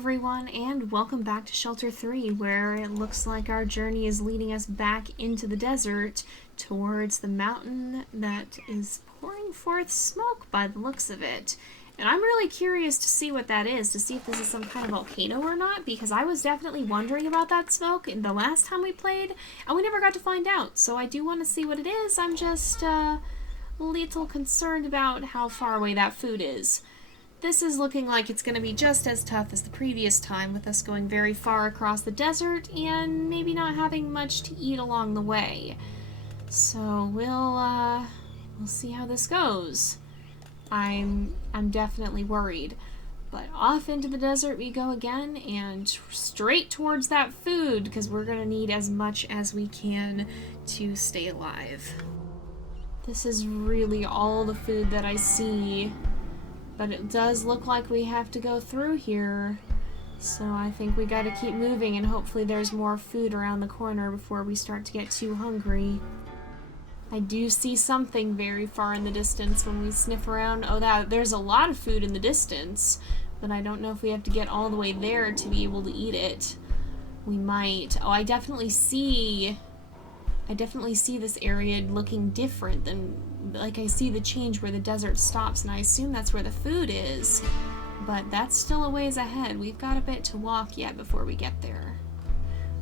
everyone, and welcome back to Shelter 3, where it looks like our journey is leading us back into the desert towards the mountain that is pouring forth smoke by the looks of it. And I'm really curious to see what that is, to see if this is some kind of volcano or not, because I was definitely wondering about that smoke in the last time we played, and we never got to find out. So I do want to see what it is. I'm just a little concerned about how far away that food is. This is looking like it's going to be just as tough as the previous time, with us going very far across the desert and maybe not having much to eat along the way. So we'll see how this goes. I'm definitely worried. But off into the desert we go again, and straight towards that food, because we're going to need as much as we can to stay alive. This is really all the food that I see. But it does look like we have to go through here. So I think we gotta keep moving, and hopefully there's more food around the corner before we start to get too hungry. I do see something very far in the distance when we sniff around. Oh, there's a lot of food in the distance, but I don't know if we have to get all the way there to be able to eat it. We might. Oh, I definitely see this area looking different than, like, I see the change where the desert stops, and I assume that's where the food is. But that's still a ways ahead. We've got a bit to walk yet before we get there.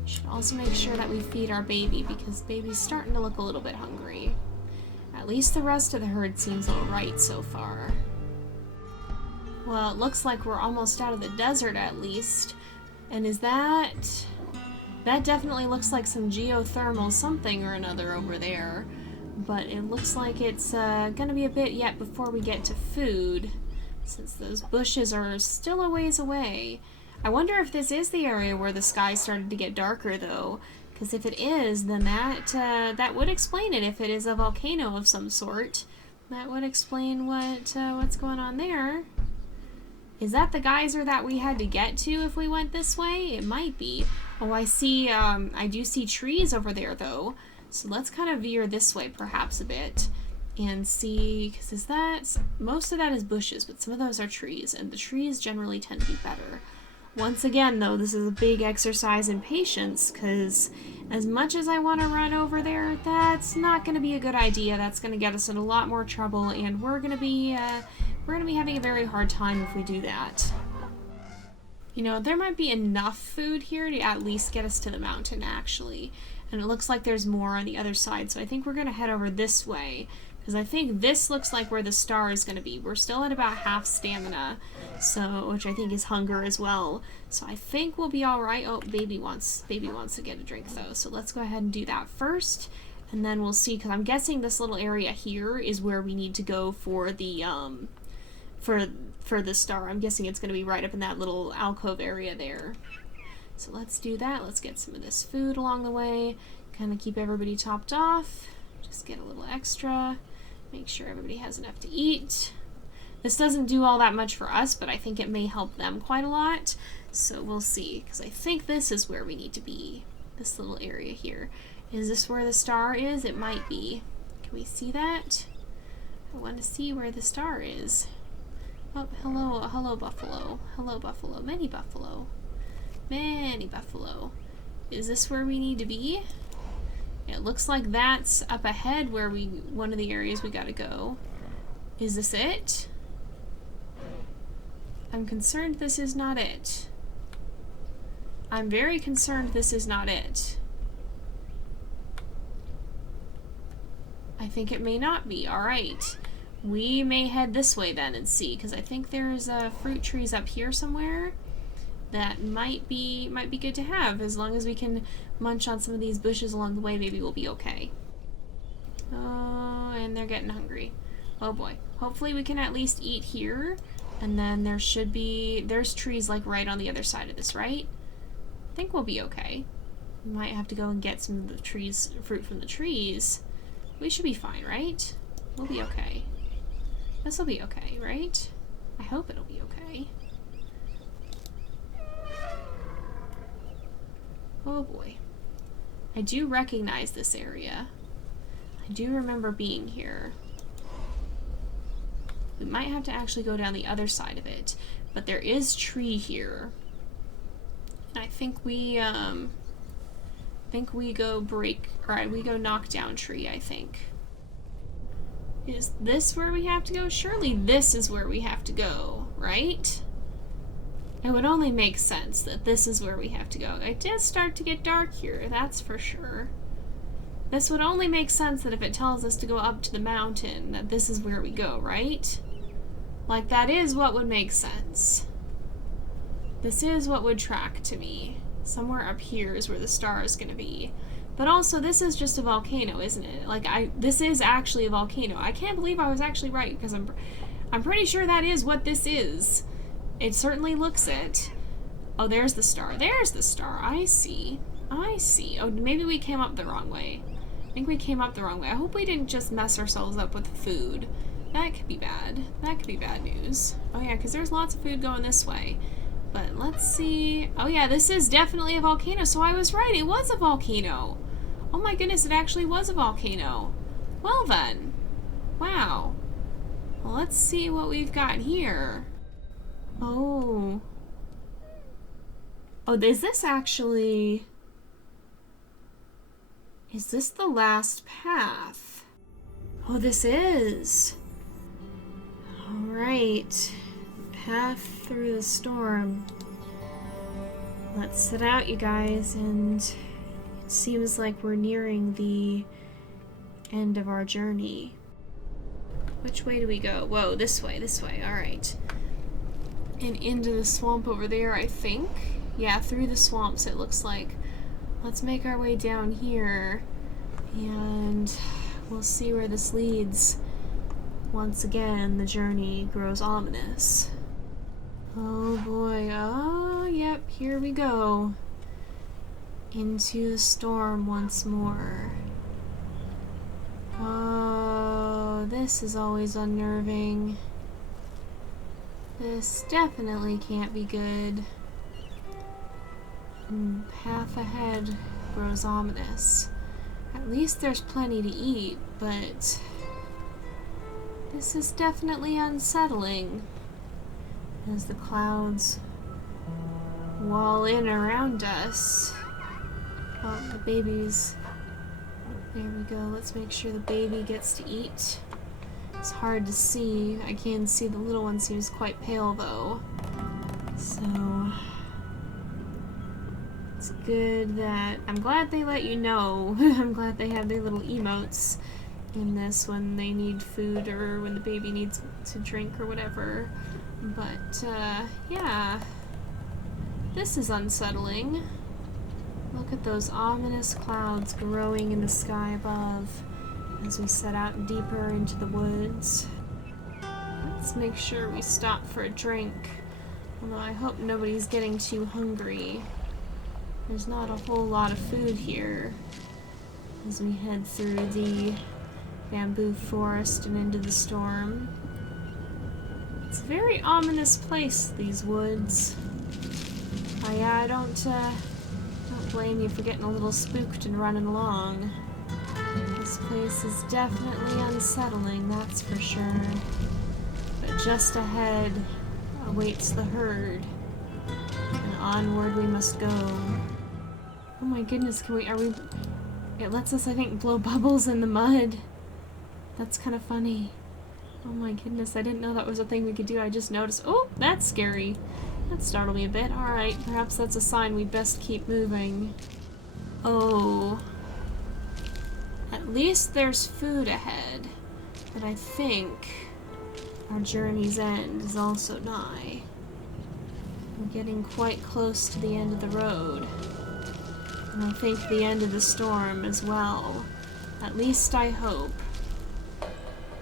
We should also make sure that we feed our baby, because baby's starting to look a little bit hungry. At least the rest of the herd seems alright so far. Well, it looks like we're almost out of the desert at least. And is that... That definitely looks like some geothermal something or another over there. But it looks like it's gonna be a bit yet before we get to food, since those bushes are still a ways away. I wonder if this is the area where the sky started to get darker, though. Because if it is, then that would explain it. If it is a volcano of some sort, that would explain what's going on there. Is that the geyser that we had to get to if we went this way? It might be. Oh, I see, I do see trees over there, though. So let's kind of veer this way, perhaps, a bit. And see, because most of that is bushes, but some of those are trees. And the trees generally tend to be better. Once again, though, this is a big exercise in patience, because as much as I want to run over there, that's not going to be a good idea. That's going to get us in a lot more trouble, and we're going to be having a very hard time if we do that. You know, there might be enough food here to at least get us to the mountain, actually. And it looks like there's more on the other side, so I think we're going to head over this way, because I think this looks like where the star is going to be. We're still at about half stamina, so which I think is hunger as well. So I think we'll be all right. Oh, baby wants to get a drink, though, so let's go ahead and do that first, and then we'll see, because I'm guessing this little area here is where we need to go for the for the star. I'm guessing it's going to be right up in that little alcove area there. So let's do that. Let's get some of this food along the way. Kind of keep everybody topped off. Just get a little extra. Make sure everybody has enough to eat. This doesn't do all that much for us, but I think it may help them quite a lot. So we'll see, because I think this is where we need to be. This little area here. Is this where the star is? It might be. Can we see that? I want to see where the star is. Oh, hello buffalo. Hello buffalo. Many buffalo. Many buffalo. Is this where we need to be? It looks like that's up ahead where one of the areas we gotta go. Is this it? I'm concerned this is not it. I'm very concerned this is not it. I think it may not be. Alright. We may head this way then and see, because I think there's fruit trees up here somewhere that might be good to have. As long as we can munch on some of these bushes along the way, maybe we'll be okay. Oh, and they're getting hungry. Oh boy. Hopefully we can at least eat here, and then there's trees like right on the other side of this, right? I think we'll be okay. We might have to go and get some of the fruit from the trees. We should be fine, right? We'll be okay. This'll be okay, right? I hope it'll be okay. Oh boy. I do recognize this area. I do remember being here. We might have to actually go down the other side of it, but there is tree here. I think we go break, or we go knock down tree, I think. Is this where we have to go? Surely this is where we have to go, right? It would only make sense that this is where we have to go. It did start to get dark here, that's for sure. This would only make sense that if it tells us to go up to the mountain, that this is where we go, right? Like, that is what would make sense. This is what would track to me. Somewhere up here is where the star is going to be. But also, this is just a volcano, isn't it? Like, this is actually a volcano. I can't believe I was actually right, because I'm pretty sure that is what this is. It certainly looks it. Oh, there's the star. There's the star. I see. I see. Oh, maybe we came up the wrong way. I think we came up the wrong way. I hope we didn't just mess ourselves up with food. That could be bad. That could be bad news. Oh yeah, because there's lots of food going this way. But let's see. Oh yeah, this is definitely a volcano, so I was right. It was a volcano. Oh my goodness, it actually was a volcano. Well then. Wow. Well, let's see what we've got here. Oh. Oh, is this actually... Is this the last path? Oh, this is. Alright. Path through the storm. Let's set out, you guys, and it seems like we're nearing the end of our journey. Which way do we go? Whoa, this way, alright. And into the swamp over there, I think. Yeah, through the swamps it looks like. Let's make our way down here, and we'll see where this leads. Once again, the journey grows ominous. Oh boy, oh yep, here we go. Into the storm once more. Oh, this is always unnerving. This definitely can't be good. Path ahead grows ominous. At least there's plenty to eat, but this is definitely unsettling as the clouds wall in around us. Oh, the babies. There we go. Let's make sure the baby gets to eat. It's hard to see. I can see the little one seems quite pale though. So it's good that... I'm glad they let you know. I'm glad they have their little emotes in this when they need food or when the baby needs to drink or whatever. But, yeah. This is unsettling. Look at those ominous clouds growing in the sky above as we set out deeper into the woods. Let's make sure we stop for a drink. Although I hope nobody's getting too hungry. There's not a whole lot of food here as we head through the bamboo forest and into the storm. It's a very ominous place, these woods. I don't blame you for getting a little spooked and running along. This place is definitely unsettling, that's for sure. But just ahead awaits the herd, and onward we must go. Oh my goodness, it lets us, I think, blow bubbles in the mud. That's kind of funny. Oh my goodness, I didn't know that was a thing we could do. I just noticed. Oh, that's scary. That startled me a bit. Alright, perhaps that's a sign we'd best keep moving. Oh. At least there's food ahead. But I think our journey's end is also nigh. We're getting quite close to the end of the road. And I think the end of the storm as well. At least I hope.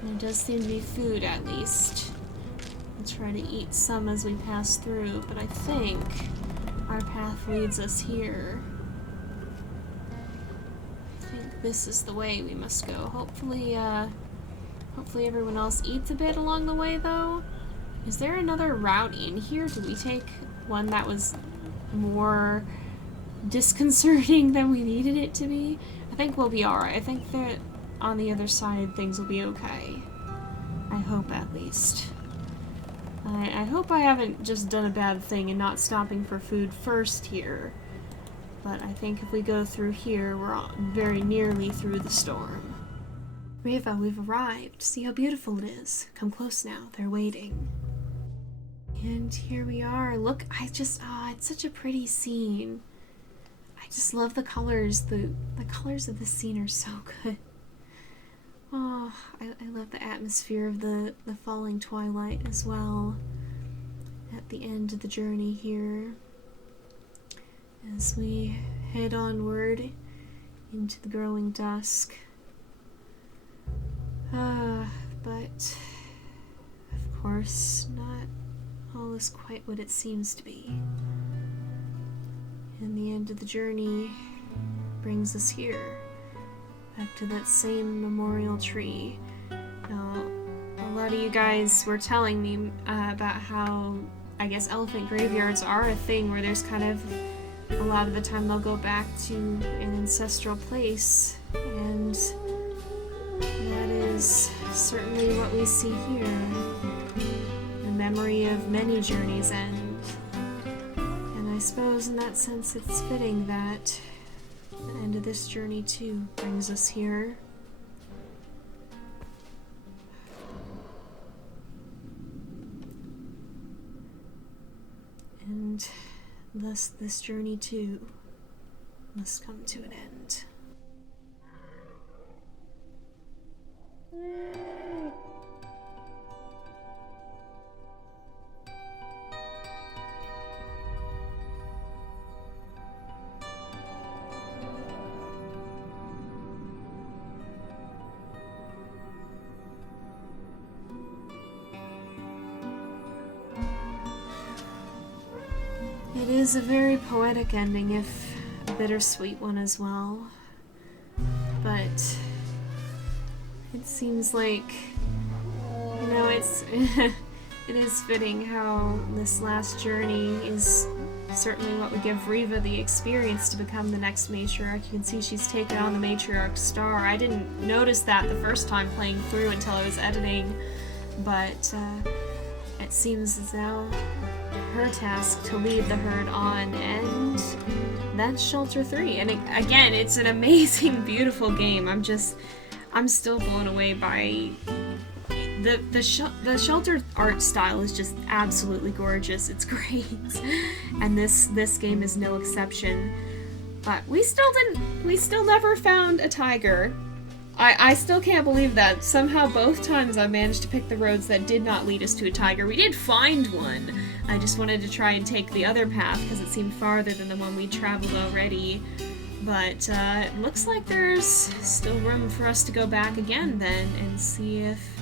There does seem to be food, at least. We'll try to eat some as we pass through, but I think our path leads us here. I think this is the way we must go. Hopefully everyone else eats a bit along the way, though. Is there another route in here? Did we take one that was more disconcerting than we needed it to be? I think we'll be alright. I think that on the other side things will be okay. I hope, at least. I hope I haven't just done a bad thing and not stopping for food first here. But I think if we go through here, we're very nearly through the storm. Reva, we've arrived. See how beautiful it is. Come close now. They're waiting. And here we are. Look, it's such a pretty scene. I just love the colors. The colors of the scene are so good. Oh, I love the atmosphere of the falling twilight as well. At the end of the journey here. As we head onward into the growing dusk. But of course, not all is quite what it seems to be. And the end of the journey brings us here, back to that same memorial tree. Now, a lot of you guys were telling me about how, I guess, elephant graveyards are a thing where there's kind of, a lot of the time they'll go back to an ancestral place, and that is certainly what we see here. The memory of many journeys end. And I suppose in that sense it's fitting that the end of this journey too brings us here. And thus this journey too must come to an end. It is a very poetic ending, if a bittersweet one as well. But it seems like, you know, it is fitting how this last journey is certainly what would give Reva the experience to become the next matriarch. You can see she's taken on the matriarch star. I didn't notice that the first time playing through until I was editing, but it seems as though her task to lead the herd on, and that's Shelter 3. And again, it's an amazing, beautiful game. I'm still blown away by the Shelter art style is just absolutely gorgeous. It's great, and this game is no exception. But we still never found a tiger. I still can't believe that. Somehow both times I managed to pick the roads that did not lead us to a tiger. We did find one. I just wanted to try and take the other path because it seemed farther than the one we traveled already. But it looks like there's still room for us to go back again then and see if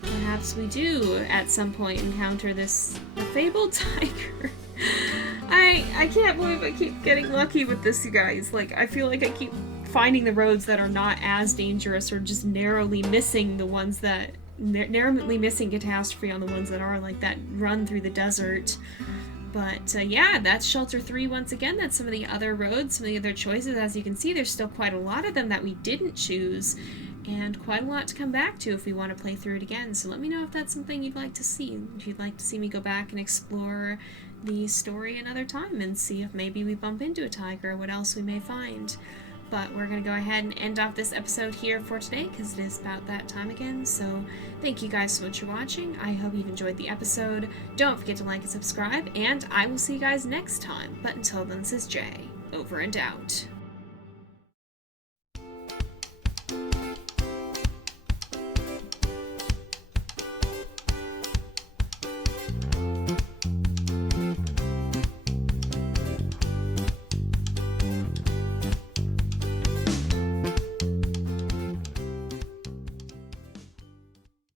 perhaps we do at some point encounter this fabled tiger. I can't believe I keep getting lucky with this, you guys. Like, I feel like I keep finding the roads that are not as dangerous, or just narrowly missing the ones that narrowly missing catastrophe on the ones that are like that run through the desert. But yeah, that's Shelter 3 once again. That's some of the other roads, some of the other choices. As you can see, there's still quite a lot of them that we didn't choose, and quite a lot to come back to if we want to play through it again. So let me know if that's something you'd like to see. If you'd like to see me go back and explore the story another time and see if maybe we bump into a tiger or what else we may find. But we're going to go ahead and end off this episode here for today because it is about that time again. So thank you guys so much for watching. I hope you've enjoyed the episode. Don't forget to like and subscribe, and I will see you guys next time. But until then, this is Jay, over and out.